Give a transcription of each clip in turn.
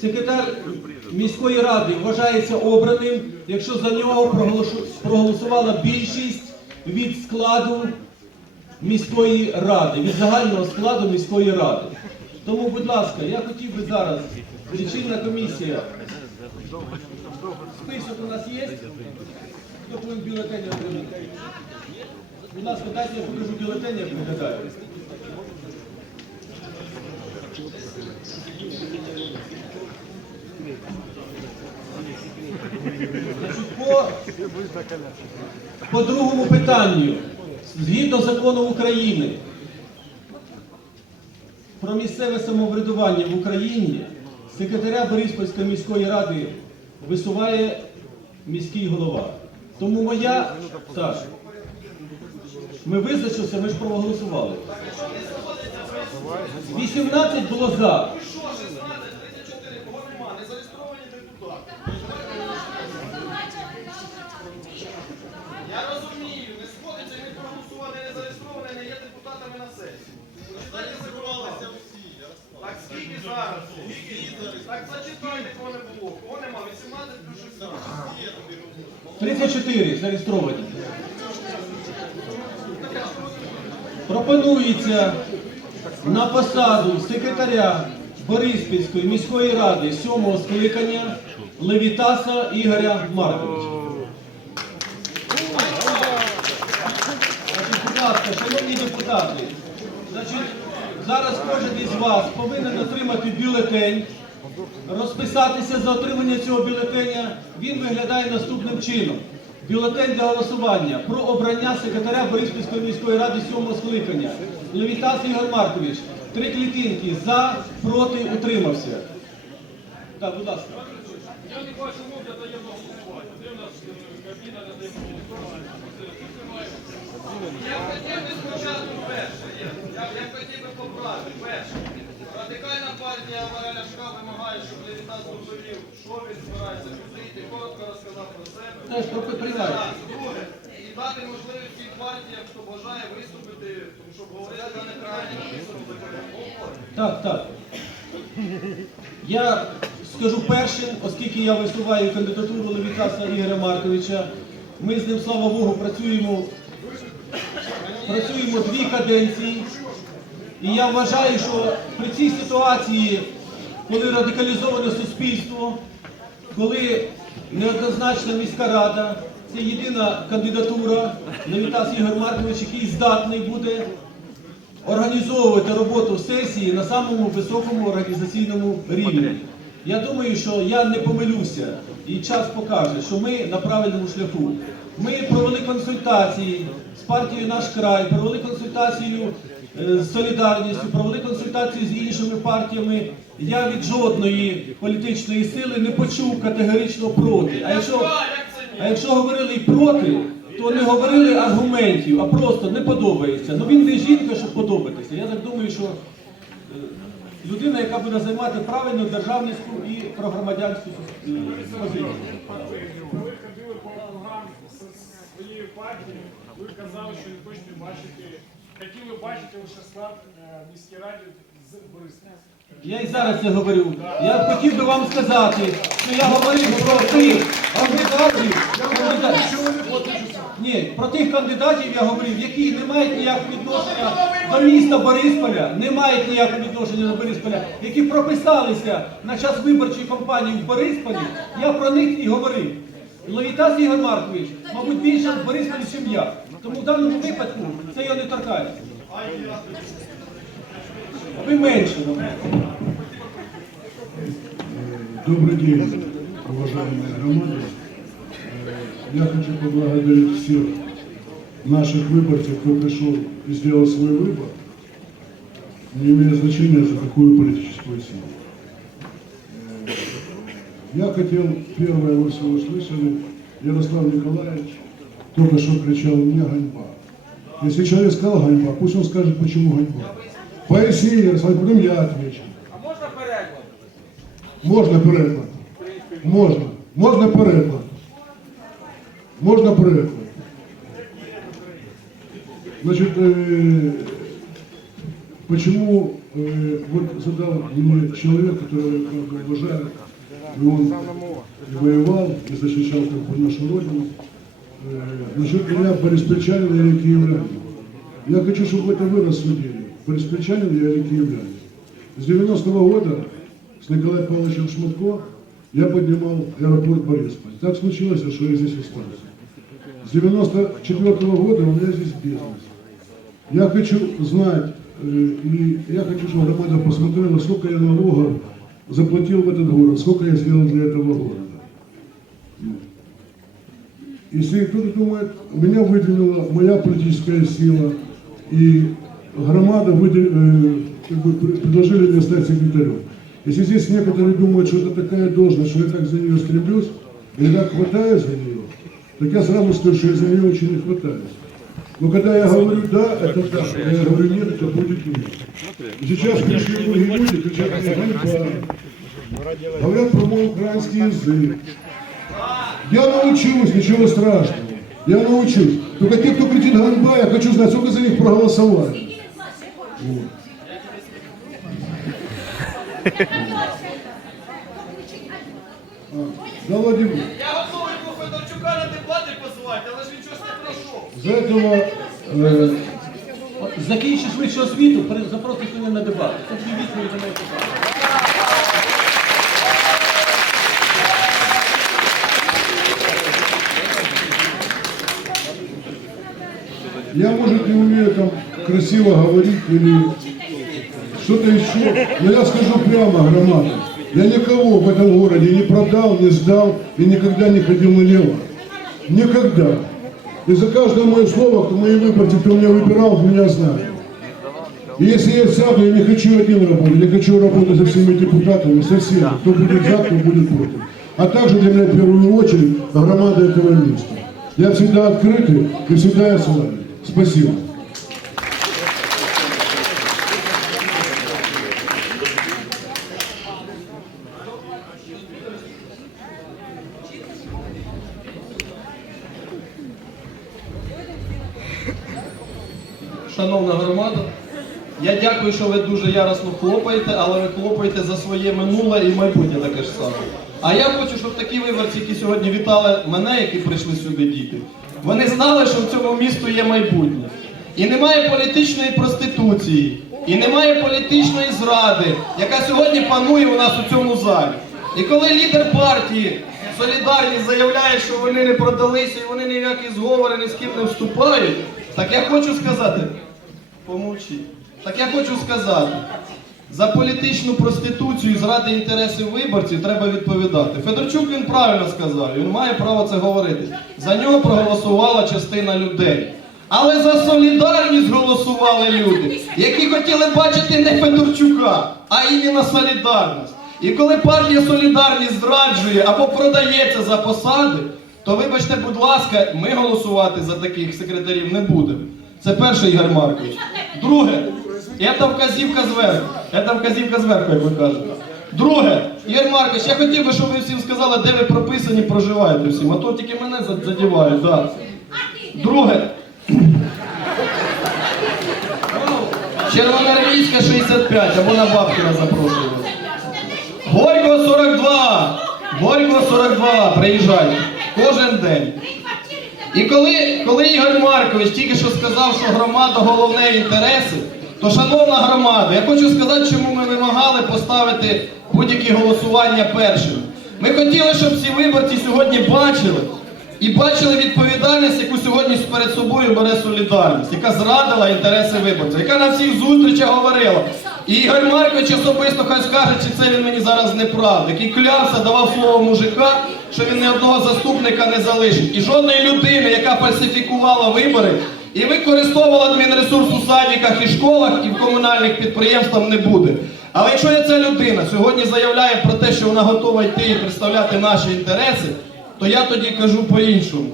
секретар міської ради вважається обраним, якщо за нього проголосувала більшість від складу міської ради, від загального складу міської ради. Тому, будь ласка, я хотів би зараз, лічильна комісія. Список у нас є? Хто повинен бюлетені отримати? Будь ласка, дайте я покажу бюлетені, як виглядає. По, другому питанню, згідно закону України про місцеве самоврядування в Україні, секретаря Бориспільської міської ради висуває міський голова. Тому моя Саш, ми визначилися, ми ж проголосували. 18 було за. Так зачитайте, кого не було. Кого нема? 18 плюс 16. 34 зареєстровані. Пропонується на посаду секретаря Бориспільської міської ради сьомого скликання Левітаса Ігоря Марковича. Будь ласка, шановні депутати, значить, зараз кожен із вас повинен отримати бюлетень, розписатися за отримання цього бюлетеня. Він виглядає наступним чином. Бюлетень для голосування про обрання секретаря Бориспільської міської ради сьомого скликання. Левітас Ігор Маркович. Три клітинки за, проти, утримався. Так, будь ласка. Я не бачу мов для таємного голосування. Де в нас е, кабіна для таємного голосування? Я хотів би спочатку перше. Я хотів би поправити. Перше. Радикальна партія Валя Ляшка вимагає, щоб Левітас доповів, що він збирається купити, коротко розказав про себе. Про друге. І дати можливість тим партіям, хто бажає виступити, щоб говорити написано в. Так, так. Я скажу першим, оскільки я висуваю кандидатуру Левітаса Ігоря Марковича. Ми з ним, слава Богу, працюємо, працюємо дві каденції. І я вважаю, що при цій ситуації, коли радикалізоване суспільство, коли неоднозначна міська рада, це єдина кандидатура Левітас Ігор Маркович, який здатний буде організовувати роботу сесії на самому високому організаційному рівні. Я думаю, що я не помилюся, і час покаже, що ми на правильному шляху. Ми провели консультації з партією Наш край, провели консультацію з солідарністю, провели консультацію з іншими партіями. Я від жодної політичної сили не почув категорично проти. А якщо, а якщо говорили і проти, то не говорили аргументів, а просто не подобається. Ну він не жінка, щоб подобатися. Я так думаю, що е, людина, яка буде займати правильну державницьку і прогромадянську е, позицію. Ви ходили по округам з своєю партією, ви казали, що не хочете бачити, хотіли бачити лише склад е, в міській раді з Бориспільська. Я і зараз це говорю. Я хотів би вам сказати, що я говорив про тих кандидатів. Ні, про тих кандидатів я говорив, які не мають ніякого відношення до міста Борисполя, не мають ніякого відношення до Борисполя, які прописалися на час виборчої кампанії в Борисполі, я про них і говорив. Левітас Ігор Маркович, мабуть, більше в Борисполі, ніж я. Тому в даному випадку це його не торкається. Ви менше. ну. Добрый день, уважаемые громады. Э, Я хочу поблагодарить всех наших выборцев, кто пришел и сделал свой выбор, не имея значения за какую политическую силу. Я хотел, первое, вы все услышали, Ярослав Николаевич только что кричал мне ганьба. Если человек сказал ганьба, пусть он скажет, почему ганьба. Поясни, Ярослав, потом я отвечу. А можна переклад? Можна переклад. Можна. Можна переклад. Можна переклад. Значит, э, почему э, вот задал мне человек, которого я правда уважаю, и он и воевал, и защищал как бы нашу родину. Насчет меня Бориспольчанин или киевлянин. Я хочу, чтобы это вы рассудили. Бориспольчанин я или киевлянин. С 90-го года с Николаем Павловичем Шматко я поднимал аэропорт Борисполь. Так случилось, что я здесь остался. С 94 года у меня здесь бизнес. Я хочу знать, э, и я хочу, чтобы громада посмотрела, сколько я налогов заплатил в этот город, сколько я сделал для этого города. Если кто-то думает, меня выдвинула моя политическая сила, и громада выдвиг- э, как бы пр- предложили мне стать секретарем. Если здесь некоторые думают, что это такая должность, что я так за нее стремлюсь, и так хватаюсь за нее, так я сразу скажу, что я за нее очень не хватаюсь. Но когда я говорю «да», это да, когда я говорю «нет», это будет «нет». И сейчас пришли многие люди, кричат мне говорят про мой украинский язык. Я научусь, ничего страшного. Я научусь. Только те, кто кричит ганьба, я хочу знать, сколько за них проголосовали. Вот. Да, Владимир, Я готовий був Федорчука на дебати позвати, але ж він щось не пройшов. за этого э, Закінчиш вищу освіту, при- запросиш мене на дебати. Це дві відповіді на моє питання. Я, может, не умею там красиво говорить или что-то еще, но я скажу прямо, громада, я никого в этом городе не продал, не сдал и никогда не ходил налево. Никогда. И за каждое мое слово, кто мои выборцы, кто меня выбирал, меня знает. И если я сяду, я не хочу один работать, я хочу работать со всеми депутатами, со всеми, кто будет за, кто будет против. А также для меня в первую очередь громада этого места. Я всегда открытый и всегда я с вами. Спасибо. Шановна громада, я дякую, що ви дуже яростно хлопаєте, але ви хлопаєте за своє минуле і майбутнє таке ж саме. А я хочу, щоб такі виборці, які сьогодні вітали мене, які прийшли сюди діти, вони знали, що в цьому місту є майбутнє. І немає політичної проституції, і немає політичної зради, яка сьогодні панує у нас у цьому залі. І коли лідер партії Солідарність заявляє, що вони не продалися і вони ніякі зговори ні з ким не вступають, так я хочу сказати, помовчи. Так я хочу сказати, за політичну проституцію зради інтересів виборців треба відповідати. Федорчук він правильно сказав, він має право це говорити. За нього проголосувала частина людей. Але за солідарність голосували люди, які хотіли бачити не Федорчука, а іменно солідарність. І коли партія Солідарність зраджує або продається за посади, то вибачте, будь ласка, ми голосувати за таких секретарів не будемо. Це перше Ігор Маркович. Друге, це вказівка зверху. Це вказівка зверху, як ви кажете. Друге, Ігор Маркович, я хотів би, щоб ви всім сказали, де ви прописані, проживаєте всім, а то тільки мене задівають. Да. Друге. Червоноармійська 65, або на Бабкіна запрошую. Горького 42! Горького 42, приїжджайте. Кожен день. І коли, коли Ігор Маркович тільки що сказав, що громада головне інтереси, то шановна громада, я хочу сказати, чому ми вимагали поставити будь-які голосування першими. Ми хотіли, щоб всі виборці сьогодні бачили і бачили відповідальність, яку сьогодні перед собою бере солідарність, яка зрадила інтереси виборців, яка на всіх зустрічах говорила. І Ігор Маркович особисто хай скаже, чи це він мені зараз неправда, який клявся, давав слово мужика, що він ні одного заступника не залишить. І жодної людини, яка фальсифікувала вибори і використовувала адмінресурс у садиках і школах і в комунальних підприємствах не буде. Але якщо я ця людина сьогодні заявляє про те, що вона готова йти і представляти наші інтереси, то я тоді кажу по-іншому.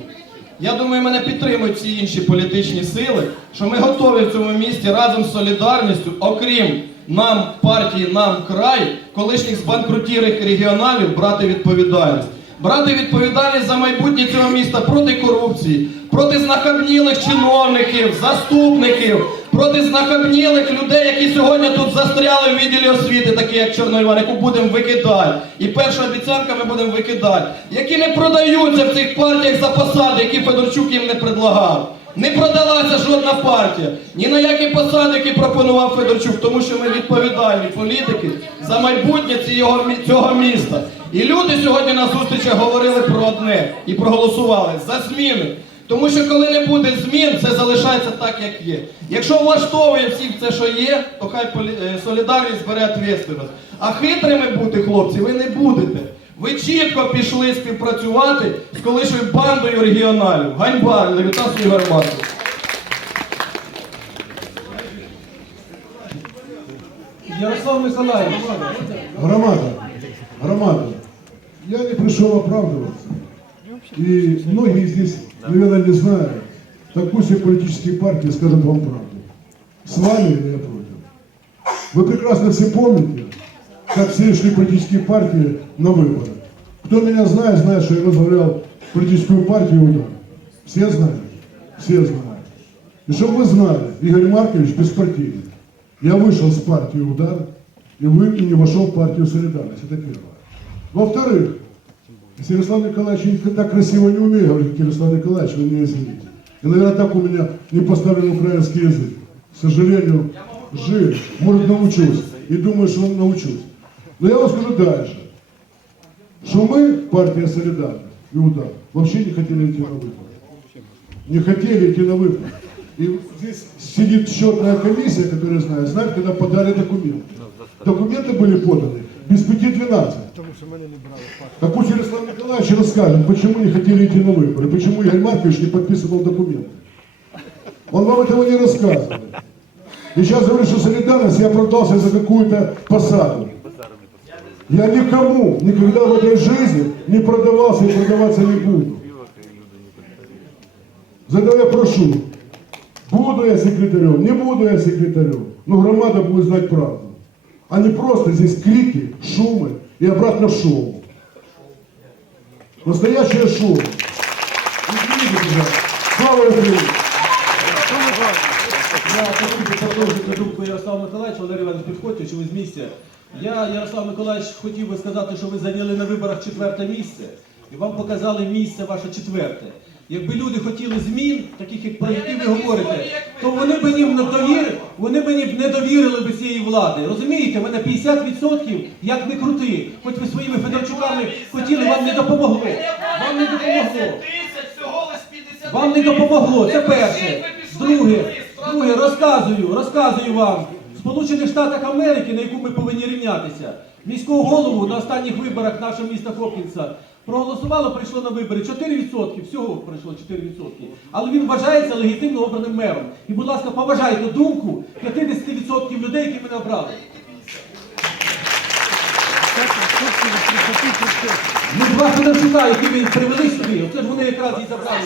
Я думаю, мене підтримують всі інші політичні сили, що ми готові в цьому місті разом з солідарністю, окрім нам, партії, нам край, колишніх збанкрутілих регіоналів, брати відповідальність. Брати відповідальність за майбутнє цього міста проти корупції, проти знахабнілих чиновників, заступників, проти знахабнілих людей, які сьогодні тут застряли в відділі освіти, такі як Чорний Іван, яку будемо викидати. І перша обіцянка ми будемо викидати, які не продаються в цих партіях за посади, які Федорчук їм не предлагав. Не продалася жодна партія, ні на які посади, які пропонував Федорчук, тому що ми відповідальні політики за майбутнє цього міста. І люди сьогодні на зустрічах говорили про одне і проголосували за зміни. Тому що коли не буде змін, це залишається так, як є. Якщо влаштовує всіх це, що є, то хай е, солідарність бере відповідальність. А хитрими бути, хлопці, ви не будете. Ви чітко пішли співпрацювати з колишньою бандою регіоналів. Ганьба, Левітас Ігор Маркович. Ярослав Миколаївич, Громада, громада, я не пришел оправдываться. И многие здесь, наверное, не знают, так пусть и политические партии скажут вам правду. С вами или я против. Вы прекрасно все помните, как все шли политические партии на выборы. Кто меня знает, знает, что я возглавлял политическую партию «Удар». Все знают? Все знают. И чтобы вы знали, Игорь Маркович беспартийный. Я вышел с партии «Удар», и вы и не вошел в партию «Солидарность». Это первое. Во-вторых, Ярослав Николаевич так красиво не умеет говорить, Ярослав Николаевич, вы меня извините. И, наверное, так у меня не поставлен украинский язык. К сожалению, жив, может, научусь. И думаю, что научусь. Но я вам скажу дальше. Что мы, партия «Солидарность» и «Удар», вообще не хотели идти на выборы. Не хотели идти на выборы. И здесь сидит счетная комиссия, которая знает, знает, когда подали документы. Документы были поданы без пяти 12. Так пусть Ярослав Николаевич расскажет, почему не хотели идти на выборы, почему Игорь Маркович не подписывал документы. Он вам этого не рассказывает. И сейчас говорит, что солидарность я продался за какую-то посаду. Я никому никогда в этой жизни не продавался и продаваться не буду. Зато я прошу, буду я секретарем, не буду я секретарем, но громада будет знать правду. А не просто здесь крики, шумы и обратно шоу. Извините, пожалуйста. Слава Украине! Я би продовжити думку Ярослава Миколаївича, Валерій Іванович, підходьте, чи ви з місця. Я, Ярослав Миколаївич, хотів би сказати, що ви зайняли на виборах четверте місце, і вам показали місце ваше четверте. Якби люди хотіли змін, таких як про які ви говорите, то вони б їм не довірили, вони б їм не довірили би цієї влади. Розумієте, ви на 50% як не крути, хоч ви своїми Федорчуками хотіли, вам не допомогло. Вам не допомогло. Вам не допомогло, це перше. Друге, друге, розказую, розказую вам. В Сполучених Штатах Америки, на яку ми повинні рівнятися, міського голову на останніх виборах нашого міста Хопкінса проголосувало, прийшло на вибори 4%, всього пройшло 4%. Але він вважається легітимно обраним мером. І, будь ласка, поважайте думку 50% людей, які мене обрали. Ну, два Федорчука, які ви привели сюди, оце ж вони якраз і забрали.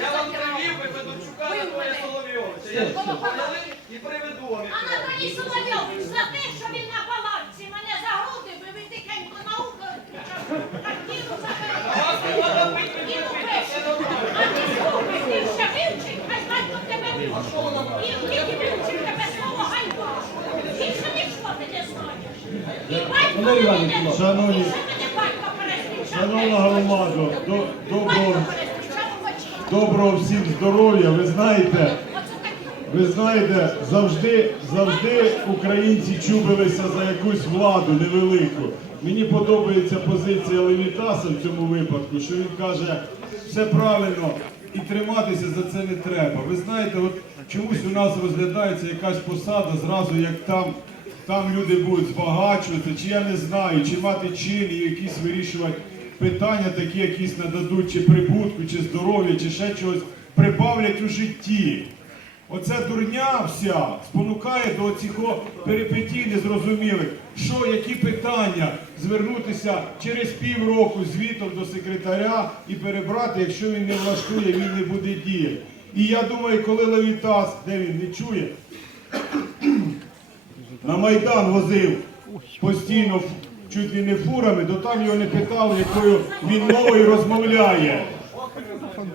Я вам привів би Федорчука на твоє Соловйовича. Я ж поняли і приведу вам А на мені Соловйович за те, що він на палатці мене за груди вивів тихенько на ухо, картину забирав. І лупиш. А ти слухай, ти ще вивчив, хай батько тебе вивчив. І тільки вивчив тебе слово ганьба. Більше нічого ти не знаєш. І батько Валерій мене Іванович, не Шановні-. Шановна громадо, до- доброго, доброго всім здоров'я. Ви знаєте, ви знаєте, завжди, завжди українці чубилися за якусь владу невелику. Мені подобається позиція Левітаса в цьому випадку, що він каже, все правильно і триматися за це не треба. Ви знаєте, от чомусь у нас розглядається якась посада зразу, як там. Там люди будуть збагачуватися, чи я не знаю, чи мати чин і якісь вирішувати питання, такі якісь нададуть, чи прибутку, чи здоров'я, чи ще чогось прибавлять у житті. Оця дурня вся спонукає до цих перипетій незрозумілих. Що, які питання звернутися через півроку звітом до секретаря і перебрати, якщо він не влаштує, він не буде діяти. І я думаю, коли Левітас, де він не чує, на Майдан возив постійно чуть ли не фурами, то там його не питали, якою він мовою розмовляє.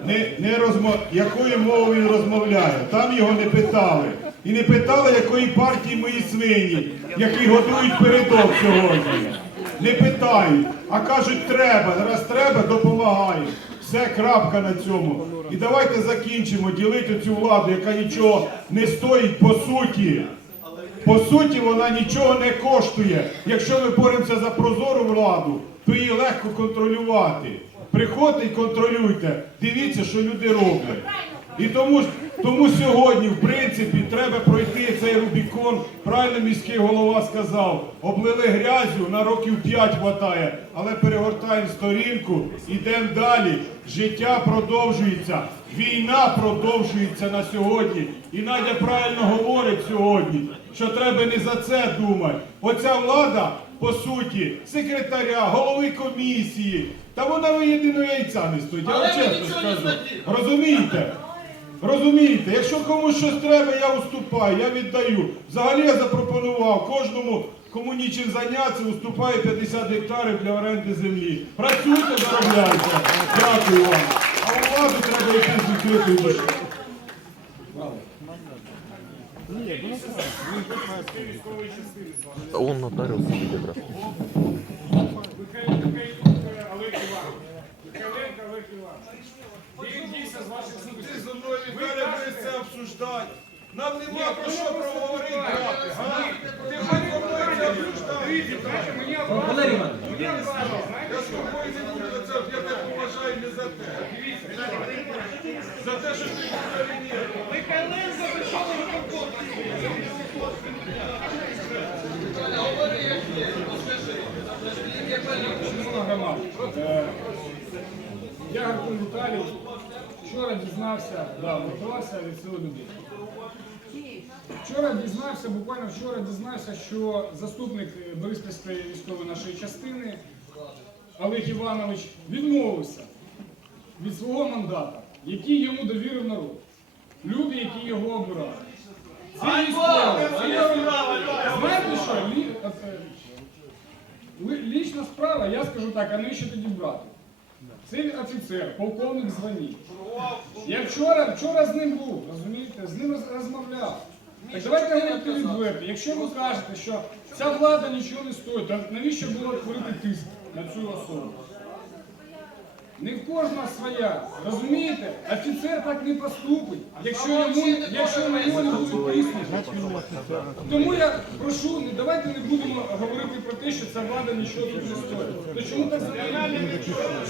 не, не розмо... якою мовою він розмовляє. Там його не питали. І не питали, якої партії мої свині, які готують передок сьогодні. Не питають, а кажуть, треба. Раз треба, допомагають. Все, крапка на цьому. І давайте закінчимо ділити цю владу, яка нічого не стоїть по суті. По суті, вона нічого не коштує. Якщо ми боремося за прозору владу, то її легко контролювати. Приходьте і контролюйте, дивіться, що люди роблять. І тому, тому сьогодні, в принципі, треба пройти цей Рубікон. Правильно міський голова сказав, облили грязю, на років 5 хватає, але перегортаємо сторінку, ідемо далі. Життя продовжується, війна продовжується на сьогодні. І Надя правильно говорить сьогодні, що треба не за це думати. Оця влада, по суті, секретаря, голови комісії, та вона ви єдиного яйця не стоїть. Я вам чесно скажу. Розумієте? Розумієте, якщо комусь щось треба, я уступаю, я віддаю. Взагалі я запропонував кожному, кому нічим зайнятися, уступаю 50 гектарів для оренди землі. Працюйте, заробляйте. Дякую вам. А у владу треба якийсь відкритий душ. військової частини з вами. Он нотариус сидит как раз. Михайло Михайлюк Олег Іванович. Михайленко Олег Іванович. Він дійсно з ваших Ти зі мною це обсуждати. Нам нема про що проговорити, брате. га? Ти обсуждаєш. Валерій Іванович, Я з тебе поважаю не за те. За те, що ти не Громада, е, я Гаркун Віталій. Вчора дізнався, да, готувався від сили людей. Вчора дізнався, буквально вчора дізнався, що заступник е, Бориспільської військової нашої частини Олег Іванович відмовився від свого мандата, який йому довірив народ. Люди, які його обирали. Це військово. Знаєте що? Лічна справа, я скажу так, а навіщо тоді брати? Цей офіцер, полковник звані. Я вчора, вчора з ним був, розумієте, з ним розмовляв. Так давайте говорити відверто. Якщо ви кажете, що ця влада нічого не стоїть, то навіщо було творити тиск на цю особу? Не в кожного своя. Розумієте? Офіцер так не поступить, якщо йому, якщо не буде тиснути. Тому я прошу, не давайте не будемо говорити про те, що ця влада нічого тут не стоїть. То чому так за нею?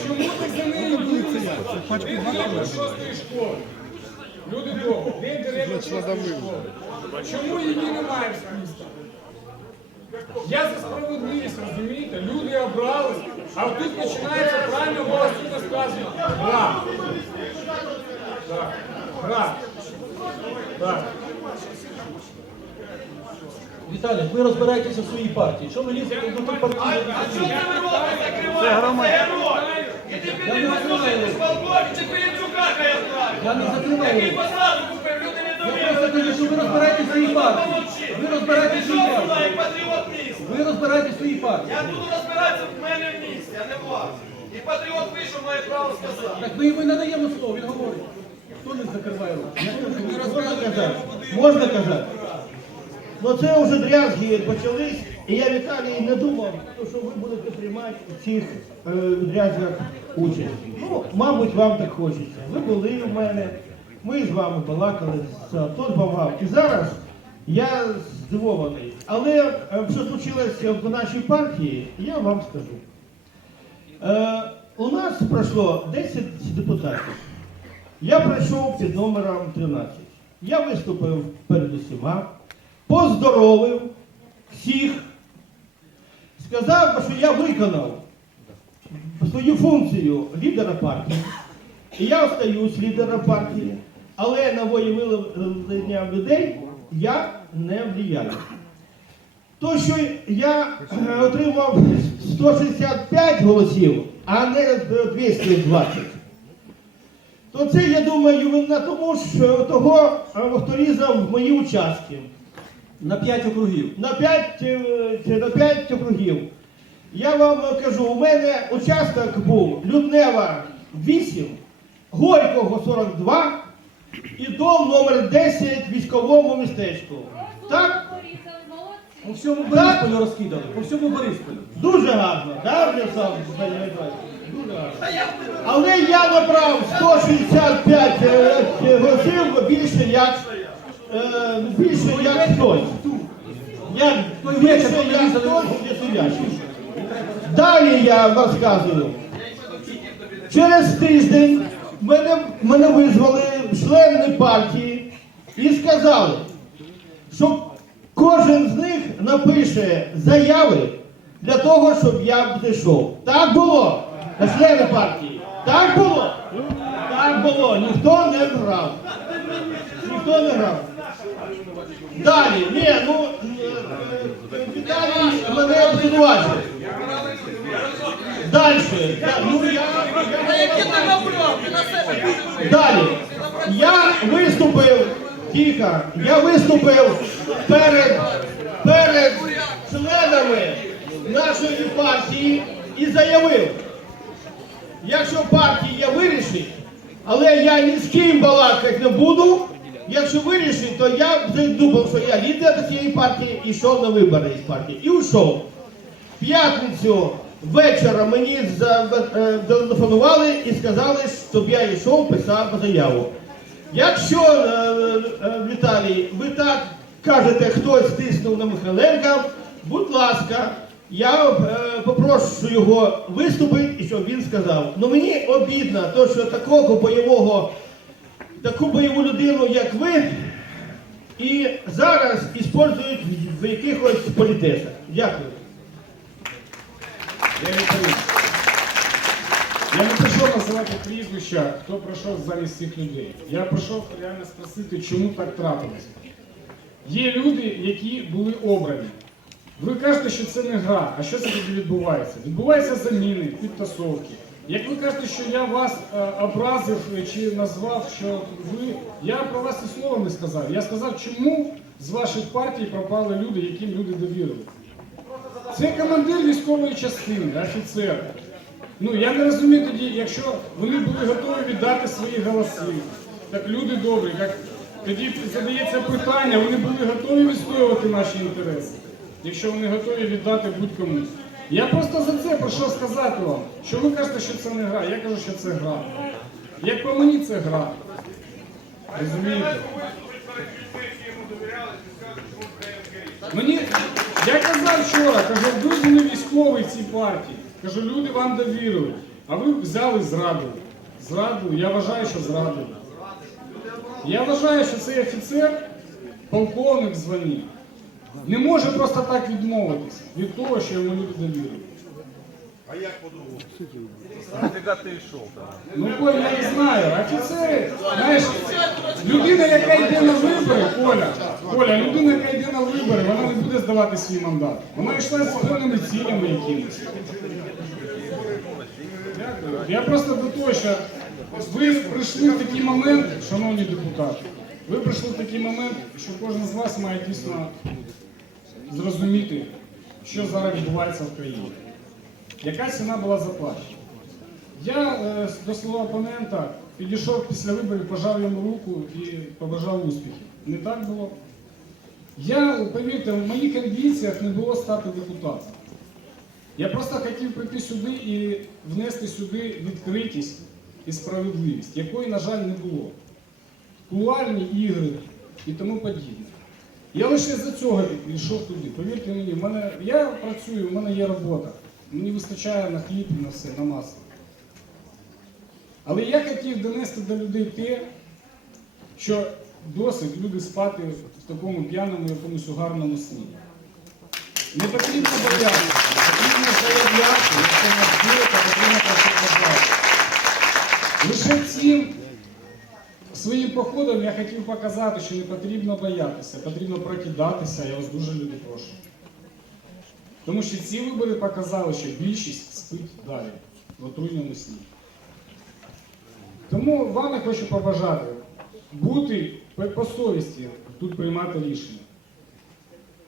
Чому так за нею дивитися? Де директор шостої школи? Люди добрі, де директор шостої школи? Чому її немає в списку? Я за справедливість, розумієте? Люди обрали, а тут починається правильно було сюди сказано. Гра. Так. Гра. Так. Віталій, ви розбираєтеся в своїй партії. Що ви лізете до партії? Що ти ви робите? Закривайте, це герой. І ти Я не піди з балконі, чи Пилипчука, хай я знаю. Я не закриваю. Який посаду купив, люди не Я просто кажу, що ви розбираєтеся в своїй партії. Ви розбираєтеся в своїй Пішов партії. як патріот міста. Ви розбираєтеся в своїй партії. Я буду розбиратися в мене в місті, а не в вас. І патріот вийшов, має право сказати. Так ми йому не надаємо слово, він говорить. Хто не закриває руки? Можна казати? Можна казати? Ну це вже дрязги почались, і я Віталій не думав, що ви будете приймати в цих е, дрязгах участь. Ну, мабуть, вам так хочеться. Ви були в мене, ми з вами балакали, хто збавав. І зараз я здивований. Але е, що случилося в нашій партії, я вам скажу. Е, у нас пройшло 10 депутатів. Я прийшов під номером 13. Я виступив перед усіма, поздоровив всіх, сказав, що я виконав свою функцію лідера партії. І я остаюсь лідером партії, але на волевиявлення людей я не впливаю. То, що я е, отримав 165 голосів, а не 220 то це, я думаю, вина тому, що того, е, хто різав мої участки На 5 округів. на 5, на 5 округів. Я вам кажу, у мене участок був Люднева 8, Горького 42 і дом номер 10 військовому містечку. Так? По всьому Борисполю розкидали, по всьому Борисполю. Дуже гарно, так, Олександр Михайлович? Дуже гарно. Але я набрав 165 е, е, голосів більше як е, більше як хтось. Як більше як хтось не. Далі я вам розказую. Через тиждень мене, мене визвали члени партії і сказали, що кожен з них напише заяви для того, щоб я зайшов. Так було? На члени партії. Так було? Так було. Ніхто не грав. Ніхто не грав. Далі, ні, ну е, е, Віталій мене обвинувачує. Далі. Ну, я, Далі. Я виступив, тихо, я виступив перед, перед членами нашої партії і заявив, якщо партія вирішить, але я ні з ким балакати не буду, якщо вирішить, то я зайду, бо що я лідер цієї партії і йшов на вибори із партії. І йшов. П'ятницю вечора мені е, зателефонували і сказали, щоб я йшов, писав заяву. Якщо, е, е, Віталій, ви так кажете, хтось тиснув на Михайленка, будь ласка, я е, попрошу його виступити і щоб він сказав. Ну мені обідно, то, що такого бойового, таку бойову людину, як ви, і зараз іспользують в- якихось політесах. Дякую. Я прийду. Я не прийшов називати прізвища, хто пройшов замість цих людей. Я прийшов реально спросити, чому так трапилось. Є люди, які були обрані. Ви кажете, що це не гра. А що це тоді відбувається? Відбуваються заміни, підтасовки. Як ви кажете, що я вас е, образив чи назвав, що ви. Я про вас і слова не сказав. Я сказав, чому з ваших партій пропали люди, яким люди довірили. Це командир військової частини, офіцер. Ну я не розумію тоді, якщо вони були готові віддати свої голоси, так люди добрі, як тоді задається питання, вони були готові відстоювати наші інтереси, якщо вони готові віддати будь-кому. Я просто за це прийшов сказати вам, що ви кажете, що це не гра. Я кажу, що це гра. Як по мені, це гра. Розумієте? Мені, я казав вчора, кажу, ви були військові в цій партії. Кажу, люди вам довірили, а ви взяли зрадили. Зрадили, я вважаю, що зрадили. Я вважаю, що цей офіцер, полковник звані, не може просто так відмовитися від того, що йому люди довірили. Ну, Коль, я не знаю. Офіцери, знаєш, людина, яка йде на вибори, Коля, Коля, людина, яка йде на вибори, вона не буде здавати свій мандат. Вона йшла з певними цілями якимись. Я просто до того, що ви прийшли в такий момент, шановні депутати, ви прийшли в такий момент, що кожен з вас має дійсно зрозуміти, що зараз відбувається в країні. Яка ціна була заплачена? Я е, до свого опонента підійшов після виборів, пожав йому руку і побажав успіхів. Не так було? Я, повірте, в моїх амбіціях не було стати депутатом. Я просто хотів прийти сюди і внести сюди відкритість і справедливість, якої, на жаль, не було. Кулуарні ігри і тому подібне. Я лише за цього йшов туди. Повірте мені, в мене, я працюю, в мене є робота. Мені вистачає на хліб і на все, на масло. Але я хотів донести до людей те, що досить люди спати в такому п'яному якомусь угарному сні. Не потрібно боятися, потрібно заявляти, якщо нас є, то потрібно про це. Лише цим своїм походом я хотів показати, що не потрібно боятися, потрібно прокидатися, я вас дуже люди прошу. Тому що ці вибори показали, що більшість спить далі, в отруйному сні. Тому вам я хочу побажати бути по- совісті тут приймати рішення.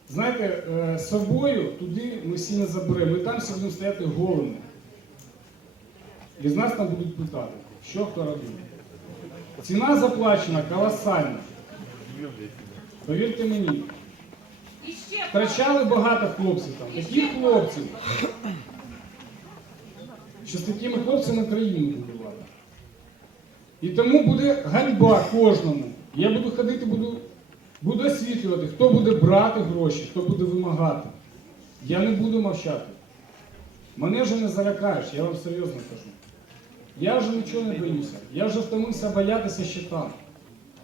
Знаєте, е, з собою туди ми всі не заберемо. Ми там всі будемо стояти голими. І з нас там будуть питати, що хто робив. Ціна заплачена колосальна. Повірте мені. Втрачали багато хлопців там. Таких хлопців. Що з такими хлопцями країну будували. І тому буде ганьба кожному. Я буду ходити, буду, буду освітлювати, хто буде брати гроші, хто буде вимагати. Я не буду мовчати. Мене вже не заракаєш, я вам серйозно кажу. Я вже нічого не боюся. Я вже втомився боятися ще там.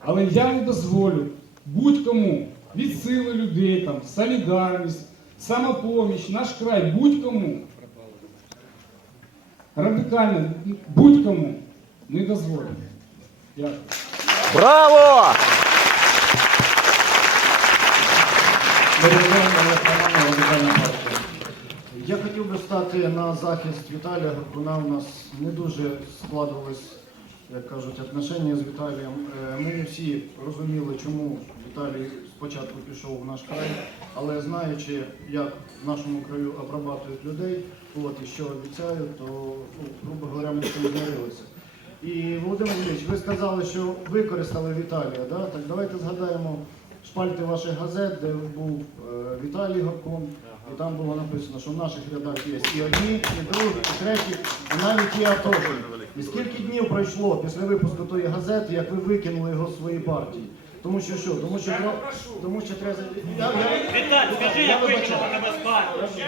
Але я не дозволю будь-кому від сили людей, там, солідарність, самопоміч, наш край, будь-кому. Радикально, будь-кому не дозволю. Дякую. Браво! Я хотів би стати на захист Віталія Горбуна. У нас не дуже складувались, як кажуть, отношення з Віталієм. Е, Ми всі розуміли, чому Віталій спочатку пішов в наш край, але знаючи, як в нашому краю обрабатують людей, от, і що обіцяють, то, ну, грубо говоря, ми цим змирилися. І Володимир Ілліч, ви сказали, що використали Віталія. Да? Так давайте згадаємо шпальти ваших газет, де був е, Віталій Горкун, і там було написано, що в наших рядах є і одні, і другі, і треті, і навіть є атоші. І скільки днів пройшло після випуску тої газети, як ви викинули його з своєї партії? Тому що що? Тому що, треба- тому що треба... Я, я, Віталь, скажи, я як вибачаю. викинули тебе з партії. Я,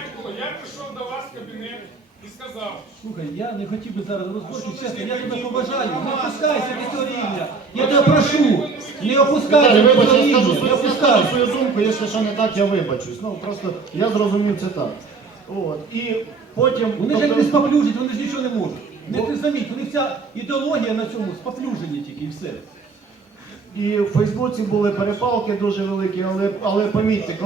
я прийшов до вас в кабінет і сказав, Слухай, я не хотів би зараз розборки, чесно, я тебе поважаю, не опускайся до цього рівня. Я тебе прошу, не Віталій, вибач, я скажу не свою, я скажу опускайся. свою думку, якщо що не так, я вибачусь. Ну просто я зрозумів це так. От. І потім. Вони ж тобто- як не споплюжать, вони ж нічого не можуть. Не ти заміть, вони вся ідеологія на цьому споплюжені тільки і все. І в Фейсбуці були перепалки дуже великі, але, але помітьте,